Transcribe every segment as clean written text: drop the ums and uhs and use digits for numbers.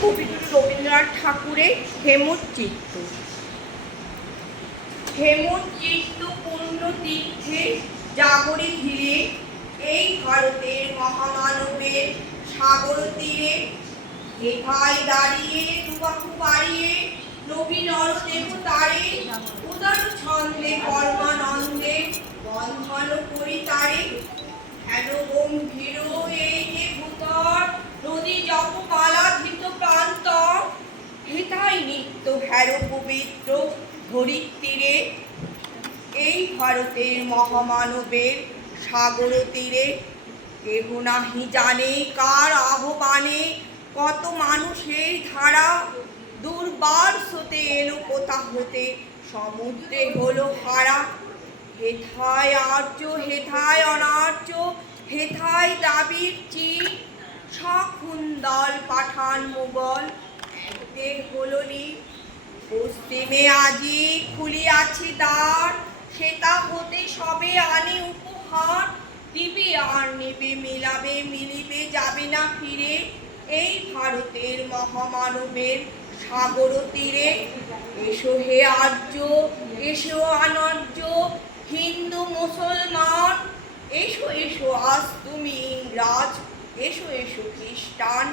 কবিগুরু রবীন্দ্রনাথ ঠাকুরের হেমচিত্ত। হেমচিত্ত পূর্ণ তীর্থে জাগরে ধীরে, এই ভারতের মহামানবের সাগর তীরে। হেথায় দাঁড়িয়ে দুবাহু বাড়িয়ে নবীন নরদেহ তারে, উদার ছন্দে পরমানন্দে বন্ধন করি তারে। হেন গম্ভীর এই যে ভূতর, নদী জপমালা ধৃত প্রান্তর। হেথায় নিত্য হের পবিত্র ধরিত্রীরে, এই ভারতের মহামানবের সাগর তীরে। কেহ নাহি জানে কার আহ্বানে কত মানুষের ধারা, দুর্বার স্রোতে এলো কোথা হতে সমুদ্রে হলো হারা। হেথায় আর্য হেথায় অনার্য, হেথায় দাবির চির, সখুন্দল পাঠান মুগল একদের হলো নীর। পশ্চিমে আজি খুলিয়াছে দ্বার, সেটা হতে সবে আনে উপহার। দিবে আর নেবে মিলাবে মিলিবে যাবে না ফিরে, এই ভারতের মহামানবের সাগর তীরে। এসো হে আর্য, এসো অনার্য, হিন্দু মুসলমান, এসো এসো আজ তুমি ইংরাজ, এসো এসো খ্রিস্টান।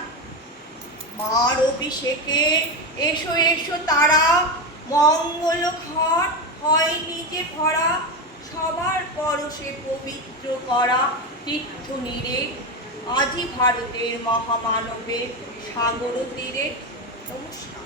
মার অভিষেকে এসো এসো তারা, মঙ্গল ঘট হয় নিজে ভরা। সবার পরশে পবিত্র করা তীর্থ নীরে, আজি ভারতের মহামানবের সাগর তীরে। নমস্কার।